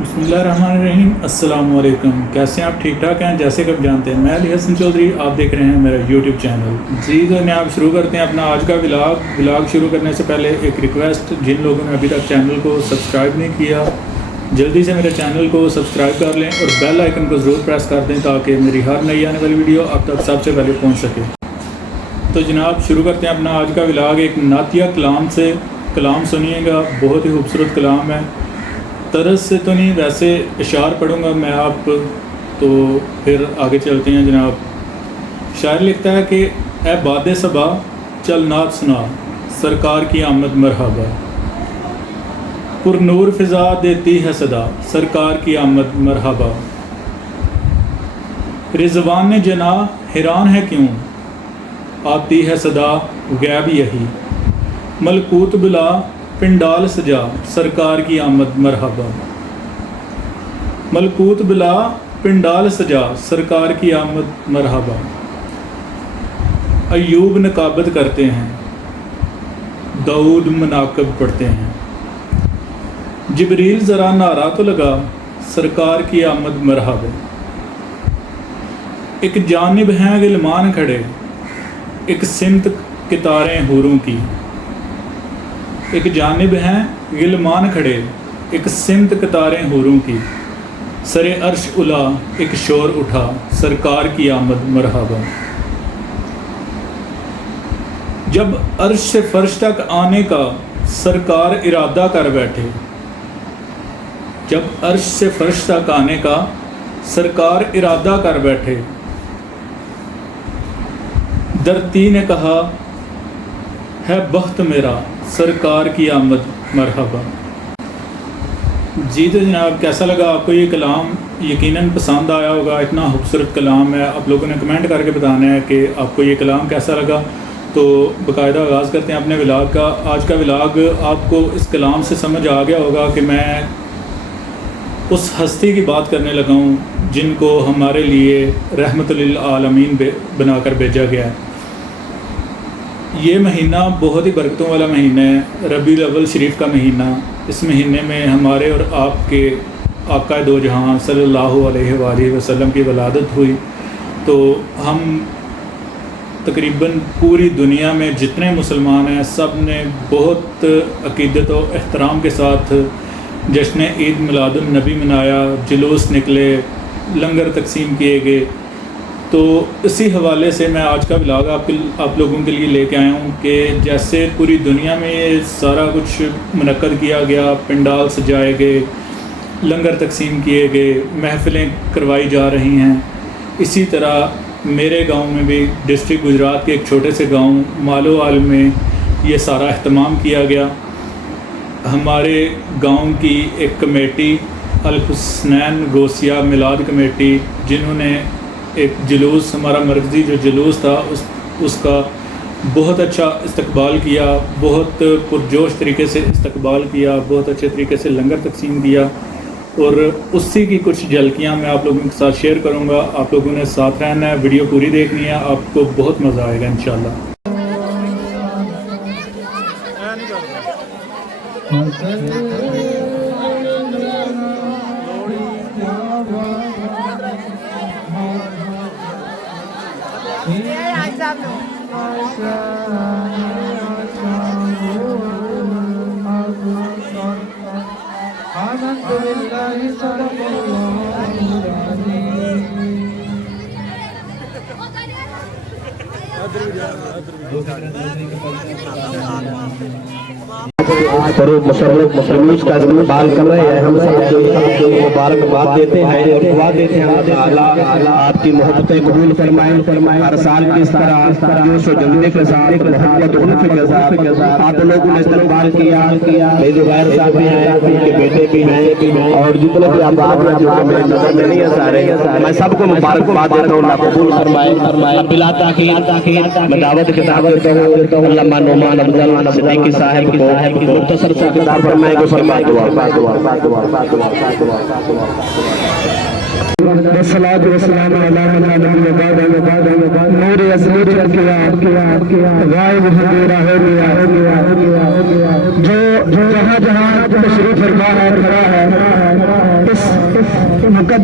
بسم اللہ الرحمن الرحیم۔ السلام علیکم، کیسے ہیں آپ؟ ٹھیک ٹھاک ہیں؟ جیسے کہ آپ جانتے ہیں میں علی حسن چودھری، آپ دیکھ رہے ہیں میرا یوٹیوب چینل جی۔ تو آپ شروع کرتے ہیں اپنا آج کا ولاگ شروع کرنے سے پہلے ایک ریکویسٹ، جن لوگوں نے ابھی تک چینل کو سبسکرائب نہیں کیا جلدی سے میرے چینل کو سبسکرائب کر لیں اور بیل آئیکن کو ضرور پریس کر دیں تاکہ میری ہر نئی آنے والی ویڈیو اب تک سب سے پہلے پہنچ سکے۔ تو جناب شروع کرتے ہیں اپنا آج کا ولاگ ایک نعتیہ کلام سے۔ کلام سنیے گا، بہت ہی خوبصورت کلام ہے۔ طرز سے تو نہیں، ویسے اشعار پڑھوں گا میں آپ، تو پھر آگے چلتے ہیں جناب۔ شاعر لکھتا ہے کہ اے باد صبا چل نعت سنا، سرکار کی آمد مرحبا، پر نور فضا دیتی ہے صدا، سرکار کی آمد مرحبا، رضوان جنا حیران ہے کیوں، آتی ہے صدا غیب یہی، ملکوت بلا پنڈال سجا، سرکار کی آمد مرحبا، ملکوت بلا پنڈال سجا، سرکار کی آمد مرحبا، ایوب نقابت کرتے ہیں، داؤد مناقب پڑھتے ہیں، جبریل ذرا نعرہ تو لگا، سرکار کی آمد مرحبا، ایک جانب ہیں غلمان کھڑے، ایک سمت کتاریں حوروں کی، ایک جانب ہیں غلمان کھڑے، ایک سمت قطاریں حوروں کی، سر عرش الا ایک شور اٹھا، سرکار کی آمد مرحبا، جب عرش سے فرش تک آنے کا سرکار ارادہ کر بیٹھے، جب عرش سے فرش تک آنے کا سرکار ارادہ کر بیٹھے، دھرتی نے کہا ہے بخت میرا، سرکار کی آمد مرحبا۔ جی تو جناب کیسا لگا آپ کو یہ کلام؟ یقیناً پسند آیا ہوگا، اتنا خوبصورت کلام ہے۔ آپ لوگوں نے کمنٹ کر کے بتانا ہے کہ آپ کو یہ کلام کیسا لگا۔ تو باقاعدہ آغاز کرتے ہیں اپنے ولاگ کا۔ آج کا ولاگ آپ کو اس کلام سے سمجھ آ گیا ہوگا کہ میں اس ہستی کی بات کرنے لگا ہوں جن کو ہمارے لیے رحمت للعالمین بنا کر بھیجا گیا ہے۔ یہ مہینہ بہت ہی برکتوں والا مہینہ ہے، ربیع الاول شریف کا مہینہ۔ اس مہینے میں ہمارے اور آپ کے آقا دو جہاں صلی اللہ علیہ وآلہ وسلم کی ولادت ہوئی۔ تو ہم تقریباً پوری دنیا میں جتنے مسلمان ہیں سب نے بہت عقیدت و احترام کے ساتھ جشن عید میلاد النبی منایا، جلوس نکلے، لنگر تقسیم کیے گئے۔ تو اسی حوالے سے میں آج کا ولاگ آپ لوگوں کے لیے لے کے آیا ہوں کہ جیسے پوری دنیا میں یہ سارا کچھ منعقد کیا گیا، پنڈال سجائے گئے، لنگر تقسیم کیے گئے، محفلیں کروائی جا رہی ہیں، اسی طرح میرے گاؤں میں بھی ڈسٹرکٹ گجرات کے ایک چھوٹے سے گاؤں مالوال میں یہ سارا اہتمام کیا گیا۔ ہمارے گاؤں کی ایک کمیٹی الحسنین گوسیہ میلاد کمیٹی، جنہوں نے ایک جلوس، ہمارا مرکزی جو جلوس تھا اس کا بہت اچھا استقبال کیا، بہت پرجوش طریقے سے استقبال کیا، بہت اچھے طریقے سے لنگر تقسیم کیا، اور اسی کی کچھ جھلکیاں میں آپ لوگوں کے ساتھ شیئر کروں گا۔ آپ لوگوں نے ساتھ رہنا ہے، ویڈیو پوری دیکھنی ہے، آپ کو بہت مزہ آئے گا انشاءاللہ۔ مسلمین کا استقبال کر رہے ہیں، ہم سب کو مبارکباد دیتے ہیں اور دعا دیتے ہیں اللہ آپ کی محبتیں قبول فرمائیں۔ ہر سال کی اس طرح جوش و جذبے کے ساتھ محبت و الفت کے ساتھ آپ لوگوں نے استقبال کیا۔ میرے غیر صاحب بھی ہیں، ان کے بیٹے بھی ہیں، اور جتنے بھی آپ میرے نظر میں نہیں سارے، میں سب کو مبارکباد دیتا ہوں، اللہ قبول فرمائے۔ بلا تاخیر میں دعوت خطاب کرتا ہوں علامہ نعمان افضل صدیقی صاحب کو مختصر سے خطاب فرمائے گا۔ والصلاة والسلام على من لا نبي بعده نور ازلی کیا غائب حضور ہو گیا جو جہاں جہاں تشریف فرما ہے کھڑا ہے اس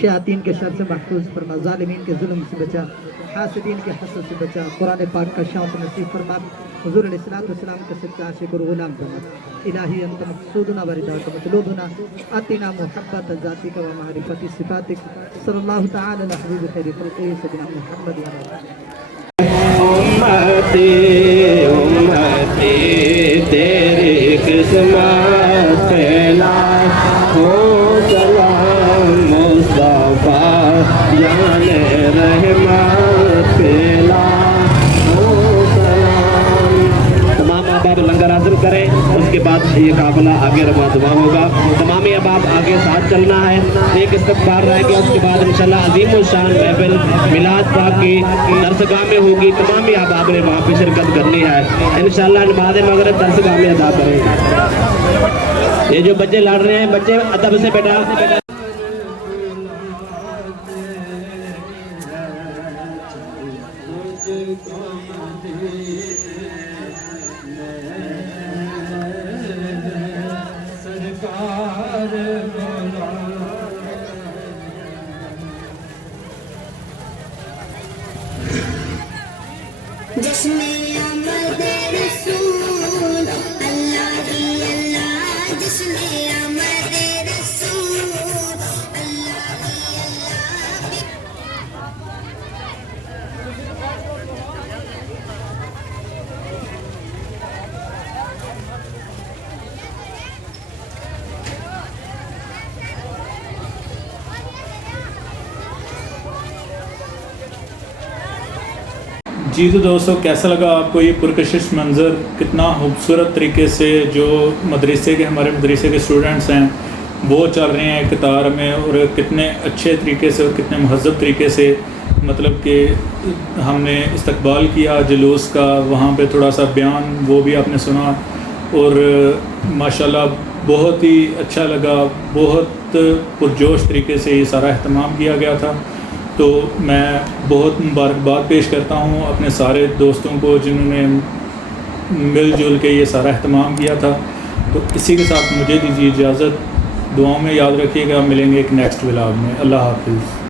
شیاطین کے شر سے محفوظ فرما، ظالمین کے ظلم سے بچا، حاسدین کے حسد سے بچا، قرآن پاک کا شوق نصیب فرما، حضور علیہ السلام کا سچا عاشق اور غلام فرما۔ الہی انت مقصودنا ورداک مطلوبنا، آتنا محبت ذاتک و معرفت صفاتک، صلی اللہ تعالی علی حبیب خیر خلقہ سیدنا محمد و علیہ امتی امتی تیری قسمت پھیلا ہو سلام مصطفیٰ جان رحمت پھیلا ہو سلام۔ تمام احباب لنگر حاضر کریں، اس کے بعد یہ قافلہ آگے رواں دعا ہوگا۔ تمام احباب آگے ساتھ چلنا ہے، ایک استقبال رہے گا، اس کے بعد انشاءاللہ عظیم الشان محفل میلاد پاک کی درسگاہ میں ہوگی۔ تمام احباب نے وہاں پہ شرکت کرنی ہے انشاءاللہ۔ نماز مغرب درسگاہ میں ادا کریں گے۔ یہ جو بچے لڑ رہے ہیں، بچے ادب سے بیٹا۔ جشن آمد رسول اللہ ہی اللہ، جشن آمد رسول اللہ ہی اللہ۔ جی تو دوستو، کیسا لگا آپ کو یہ پرکشش منظر؟ کتنا خوبصورت طریقے سے جو ہمارے مدرسے کے اسٹوڈنٹس ہیں وہ چل رہے ہیں قطار میں، اور کتنے اچھے طریقے سے اور کتنے مہذب طریقے سے مطلب کہ ہم نے استقبال کیا جلوس کا۔ وہاں پہ تھوڑا سا بیان وہ بھی آپ نے سنا، اور ماشاءاللہ بہت ہی اچھا لگا، بہت پرجوش طریقے سے یہ سارا اہتمام کیا گیا تھا۔ تو میں بہت مبارکباد پیش کرتا ہوں اپنے سارے دوستوں کو جنہوں نے مل جل کے یہ سارا اہتمام کیا تھا۔ تو اسی کے ساتھ مجھے دیجیے اجازت، دعاؤں میں یاد رکھیے گا، ملیں گے ایک نیکسٹ ولاگ میں۔ اللہ حافظ۔